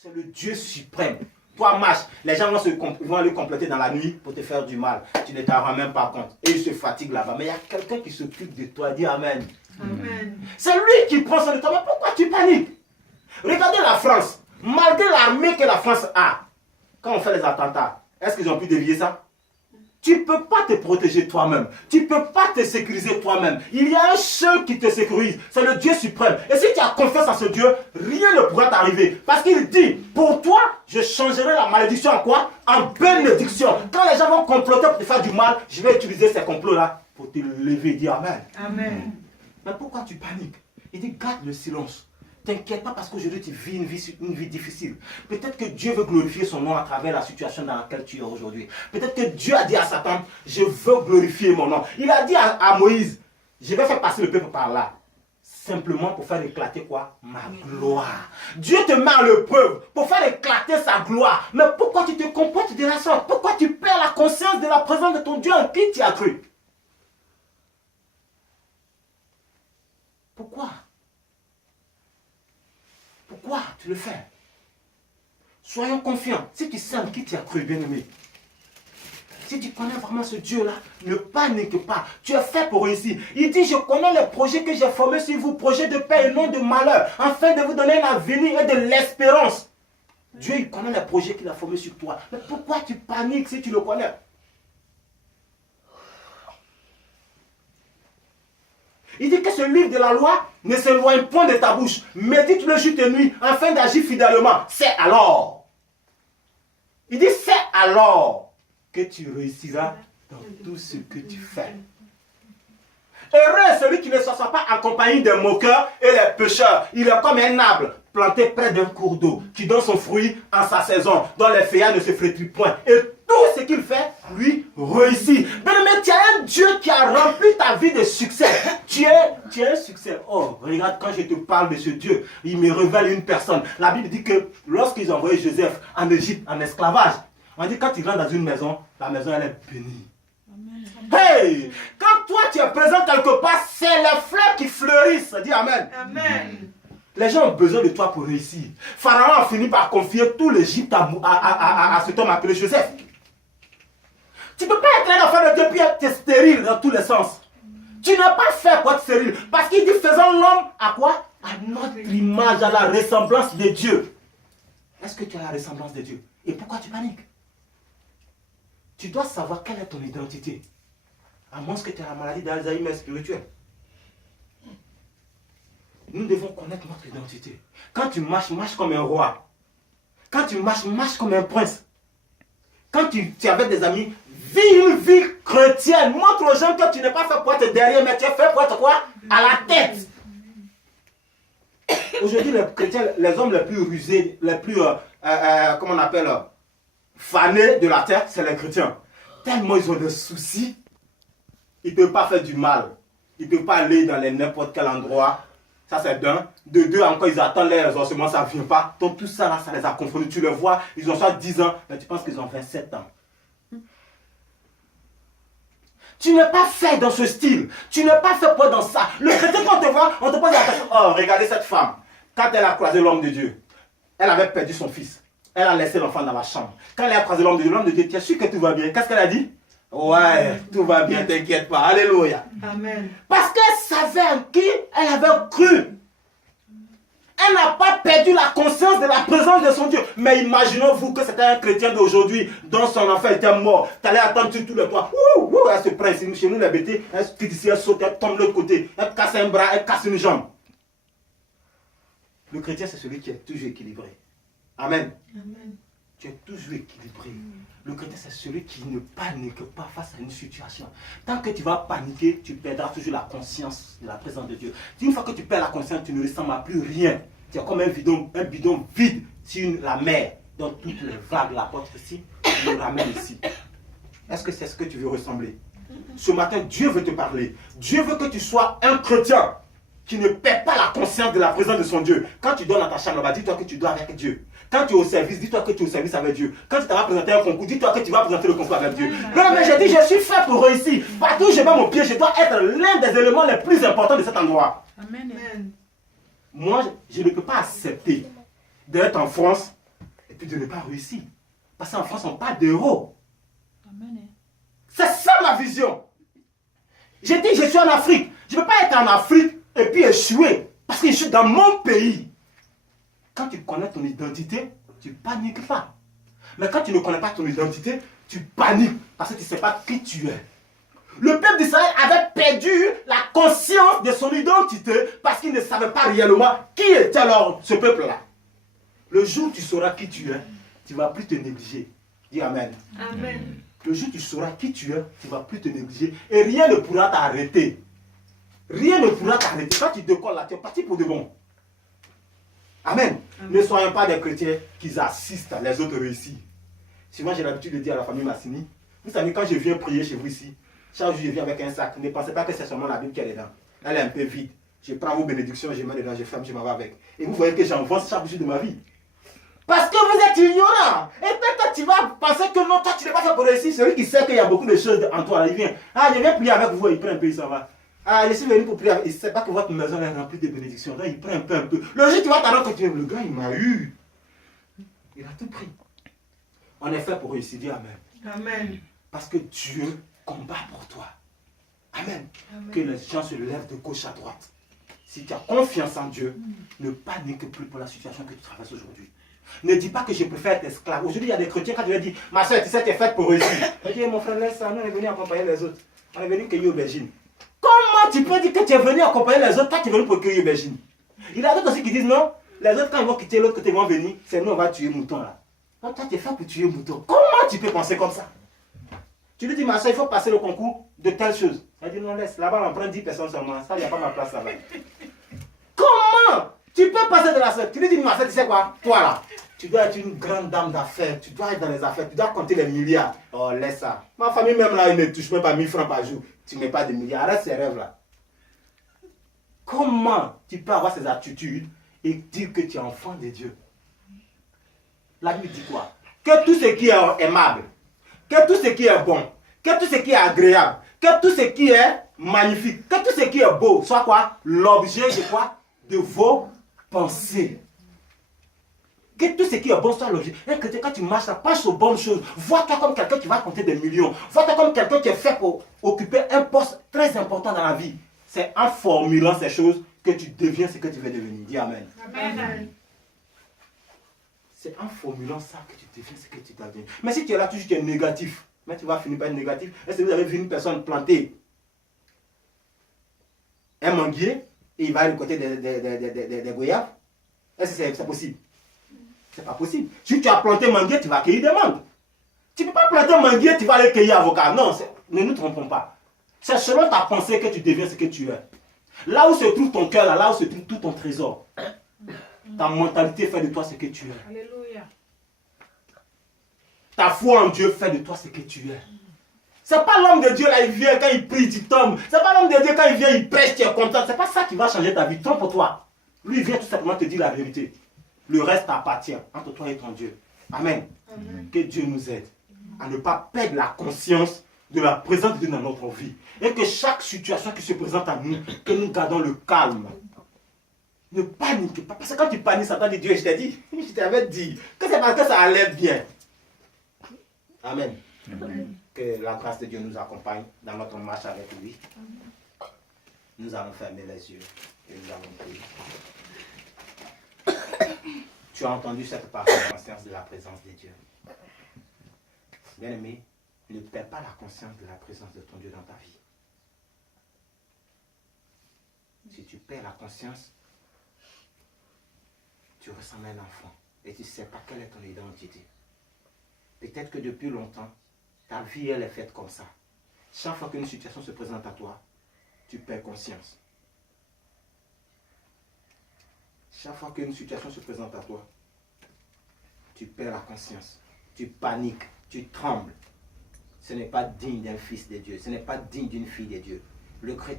C'est le Dieu suprême. Toi, marche. Les gens vont aller compléter dans la nuit pour te faire du mal. Tu ne t'en rends même pas compte. Et ils se fatiguent là-bas. Mais il y a quelqu'un qui s'occupe de toi. Dis Amen. Amen. C'est lui qui prend soin de toi. Mais pourquoi tu paniques? Regardez la France. Malgré l'armée que la France a, quand on fait les attentats, est-ce qu'ils ont pu dévier ça? Tu ne peux pas te protéger toi-même. Tu ne peux pas te sécuriser toi-même. Il y a un seul qui te sécurise. C'est le Dieu suprême. Et si tu as confiance en ce Dieu, rien ne pourra t'arriver. Parce qu'il dit, pour toi, je changerai la malédiction en quoi? En bénédiction. Quand les gens vont comploter pour te faire du mal, je vais utiliser ces complots-là pour te lever et dire Amen. Amen. Mais pourquoi tu paniques? Il dit, garde le silence. T'inquiète pas parce qu'aujourd'hui tu vis une vie difficile. Peut-être que Dieu veut glorifier son nom à travers la situation dans laquelle tu es aujourd'hui. Peut-être que Dieu a dit à Satan, je veux glorifier mon nom. Il a dit à Moïse, je vais faire passer le peuple par là. Simplement pour faire éclater quoi? Ma gloire. Dieu te met à l'épreuve pour faire éclater sa gloire. Mais pourquoi tu te comportes de la sorte? Pourquoi tu perds la conscience de la présence de ton Dieu en qui tu as cru? Pourquoi? Pourquoi tu le fais? Soyons confiants. Si tu sais en qui tu as cru, bien-aimé. Si tu connais vraiment ce Dieu-là, ne panique pas. Tu es fait pour réussir. Il dit, je connais les projets que j'ai formés sur vous, projets de paix et non de malheur, afin de vous donner un avenir et de l'espérance. Dieu, il connaît les projets qu'il a formés sur toi. Mais pourquoi tu paniques si tu le connais? Il dit que ce livre de la loi ne s'éloigne point de ta bouche. Médite-le jour et nuit afin d'agir fidèlement. C'est alors. Il dit c'est alors que tu réussiras dans tout ce que tu fais. Heureux est celui qui ne s'assoit pas en compagnie des moqueurs et les pécheurs. Il est comme un arbre planté près d'un cours d'eau qui donne son fruit en sa saison, dont les feuillages ne se flétrissent point. Et tout ce qu'il fait, lui, réussit. Mais tu as un Dieu qui a rempli ta vie de succès. Tu es un succès. Oh, regarde, quand je te parle de ce Dieu, il me révèle une personne. La Bible dit que lorsqu'ils ont envoyé Joseph en Égypte, en esclavage, on dit quand il rentre dans une maison, la maison elle est bénie. Hey, quand toi tu es présent quelque part, c'est les fleurs qui fleurissent. Dis Amen. Amen. Les gens ont besoin de toi pour réussir. Pharaon a fini par confier tout l'Égypte à cet homme appelé Joseph. Tu ne peux pas être un enfant de Dieu puis être stérile dans tous les sens. Tu n'as pas fait pour être stérile. Parce qu'il dit faisons l'homme à quoi? À notre image, à la ressemblance de Dieu. Est-ce que tu as la ressemblance de Dieu? Et pourquoi tu paniques? Tu dois savoir quelle est ton identité. À moins que tu aies la maladie d'Alzheimer spirituelle. Nous devons connaître notre identité. Quand tu marches, marche comme un roi. Quand tu marches, marche comme un prince. Quand tu es avec des amis, vis une vie chrétienne. Montre aux gens que tu n'es pas fait pour être derrière, mais tu es fait pour être quoi? À la tête. Aujourd'hui, les chrétiens, les hommes les plus rusés, les plus, comment on appelle, fanés de la terre, c'est les chrétiens. Tellement ils ont des soucis, ils ne peuvent pas faire du mal. Ils ne peuvent pas aller dans n'importe quel endroit. Ça c'est d'un. De deux, encore ils attendent les exaucements, ça ne vient pas. Donc tout ça là, ça les a confondus. Tu le vois, ils ont soit 10 ans, mais tu penses qu'ils ont 27 ans. Tu n'es pas fait dans ce style. Tu n'es pas fait pour dans ça. Le chrétien, quand on te voit, on te pose la question. Oh, regardez cette femme. Quand elle a croisé l'homme de Dieu, elle avait perdu son fils. Elle a laissé l'enfant dans la chambre. Quand elle a croisé l'homme de Dieu, tu es sûr que tout va bien. Qu'est-ce qu'elle a dit? Ouais, tout va bien, t'inquiète pas. Alléluia. Amen. Parce qu'elle savait en qui elle avait cru. Elle n'a pas perdu la conscience de la présence de son Dieu. Mais imaginons-vous que c'était un chrétien d'aujourd'hui dont son enfant était mort. Tu allais attendre sur tout le toit. Elle se presse. Chez nous, les bêtés, elle saute, elle tombe de l'autre côté. Elle casse un bras, elle casse une jambe. Le chrétien, c'est celui qui est toujours équilibré. Amen. Amen. Tu es toujours équilibré. Le chrétien, c'est celui qui ne panique pas face à une situation. Tant que tu vas paniquer, tu perdras toujours la conscience de la présence de Dieu. Une fois que tu perds la conscience, tu ne ressens à plus rien. Tu es comme un bidon vide sur la mer. Donc toutes les vagues la portent ici, tu le ramènes ici. Est-ce que c'est ce que tu veux ressembler? Ce matin, Dieu veut te parler. Dieu veut que tu sois un chrétien qui ne perd pas la conscience de la présence de son Dieu. Quand tu dors dans ta chambre, dis-toi que tu dors avec Dieu. Quand tu es au service, dis-toi que tu es au service avec Dieu. Quand tu vas présenter un concours, dis-toi que tu vas présenter le concours avec Dieu. Non, mais j'ai dit, je suis fait pour réussir. Partout où je mets mon pied, je dois être l'un des éléments les plus importants de cet endroit. Amen. Moi, je ne peux pas accepter d'être en France puis de ne pas réussir. Parce qu'en France, on parle d'euros. Amen. C'est ça ma vision. J'ai dit, je suis en Afrique. Je ne peux pas être en Afrique et puis échouer. Parce que je suis dans mon pays. Quand tu connais ton identité, tu ne paniques pas. Mais quand tu ne connais pas ton identité, tu paniques parce que tu ne sais pas qui tu es. Le peuple d'Israël avait perdu la conscience de son identité parce qu'il ne savait pas réellement qui était alors ce peuple-là. Le jour où tu sauras qui tu es, tu ne vas plus te négliger. Dis Amen. Amen. Le jour où tu sauras qui tu es, tu ne vas plus te négliger et rien ne pourra t'arrêter. Rien ne pourra t'arrêter. Quand tu décolles là, tu es parti pour de bon. Amen. Ne soyons pas des chrétiens qui assistent à les autres réussir. Souvent, j'ai l'habitude de dire à la famille Massini, vous savez, quand je viens prier chez vous ici, chaque jour je viens avec un sac. Ne pensez pas que c'est seulement la Bible qui est dedans. Elle est un peu vide. Je prends vos bénédictions, je mets dedans, je ferme, je m'en vais avec. Et vous voyez que j'avance chaque jour de ma vie. Parce que vous êtes ignorant. Et peut-être tu vas penser que non, toi tu n'es pas fait pour réussir. Celui qui sait qu'il y a beaucoup de choses en toi, là, il vient. Ah, je viens prier avec vous, il prend un peu, il s'en va. Ah, je suis venu pour prier. Il ne sait pas que votre maison est remplie de bénédictions. Là, il prend un peu, un peu. Le jour tu vas t'arrêter que tu es le gars, il m'a eu. Il a tout pris. On est fait pour réussir, dis Amen. Amen. Parce que Dieu combat pour toi. Amen. Amen. Que les gens se lèvent de gauche à droite. Si tu as confiance en Dieu, ne panique plus pour la situation que tu traverses aujourd'hui. Ne dis pas que je préfère être esclave. Aujourd'hui, il y a des chrétiens, quand tu leur dis, ma soeur, tu sais, tu es faite pour réussir. Je dis, mon frère, laisse ça, nous on est venu accompagner les autres. On est venu cueillir aubergines. Comment tu peux dire que tu es venu accompagner les autres, toi tu es venu pour cueillir aubergines? Il y a d'autres aussi qui disent, non, les autres, quand ils vont quitter l'autre côté, ils vont venir, c'est nous, on va tuer mouton là. Non, toi, tu es fait pour tuer mouton. Comment tu peux penser comme ça? Tu lui dis, ma soeur, il faut passer le concours de telle chose. Elle dit, non, laisse, là-bas, on prend 10 personnes seulement. Ça, il n'y a pas ma place là-bas. Comment tu peux passer de la soeur? Tu lui dis, ma soeur, tu sais quoi? Toi là, tu dois être une grande dame d'affaires. Tu dois être dans les affaires. Tu dois compter les milliards. Oh, laisse ça. Ma famille, même là, ils ne touchent même pas 1000 francs par jour. Tu ne mets pas de milliards. Arrête ces rêves là. Comment tu peux avoir ces attitudes et dire que tu es enfant de Dieu? La Bible dit quoi? Que tout ce qui est aimable, que tout ce qui est bon, que tout ce qui est agréable, que tout ce qui est magnifique, que tout ce qui est beau soit quoi? L'objet de quoi? De vos pensées. Que tout ce qui est bon soit l'objet. Quand tu marches, passe aux bonnes choses. Vois-toi comme quelqu'un qui va compter des millions. Vois-toi comme quelqu'un qui est fait pour occuper un poste très important dans la vie. C'est en formulant ces choses que tu deviens ce que tu veux devenir. Dis Amen. Amen. C'est en formulant ça que tu deviens ce que tu deviens. Mais si tu es là toujours, tu es négatif. Mais tu vas finir par être négatif. Est-ce que vous avez vu une personne planter un manguier et il va récolter des goyaves? Est-ce que c'est possible? C'est pas possible. Si tu as planté manguier, tu vas cueillir des mangues. Tu ne peux pas planter manguier, tu vas aller cueillir avocat. Non, ne nous trompons pas. C'est selon ta pensée que tu deviens ce que tu es. Là où se trouve ton cœur, là où se trouve tout ton trésor. Ta mentalité fait de toi ce que tu es. Alléluia. Ta foi en Dieu fait de toi ce que tu es. C'est pas l'homme de Dieu là, il vient, quand il prie, tu tombes. C'est pas l'homme de Dieu, quand il vient, il pêche, tu es content. C'est pas ça qui va changer ta vie. Trompe-toi. Lui, il vient tout simplement te dire la vérité. Le reste appartient entre toi et ton Dieu. Amen. Amen. Que Dieu nous aide à ne pas perdre la conscience de la présence de Dieu dans notre vie. Et que chaque situation qui se présente à nous, que nous gardons le calme. Ne panique pas. Parce que quand tu paniques, ça t'a dit Dieu, je t'ai dit, je t'avais dit que c'est parce que ça allait bien. Amen. Amen. Que la grâce de Dieu nous accompagne dans notre marche avec lui. Nous allons fermer les yeux et nous allons prier. Tu as entendu cette parole, la conscience de la présence de Dieu. Bien-aimé, ne perds pas la conscience de la présence de ton Dieu dans ta vie. Si tu perds la conscience, tu ressembles à un enfant et tu ne sais pas quelle est ton identité. Peut-être que depuis longtemps, ta vie, elle est faite comme ça. Chaque fois qu'une situation se présente à toi, tu perds conscience. Chaque fois qu'une situation se présente à toi, tu perds la conscience. Tu paniques, tu trembles. Ce n'est pas digne d'un fils de Dieu. Ce n'est pas digne d'une fille de Dieu. Le chrétien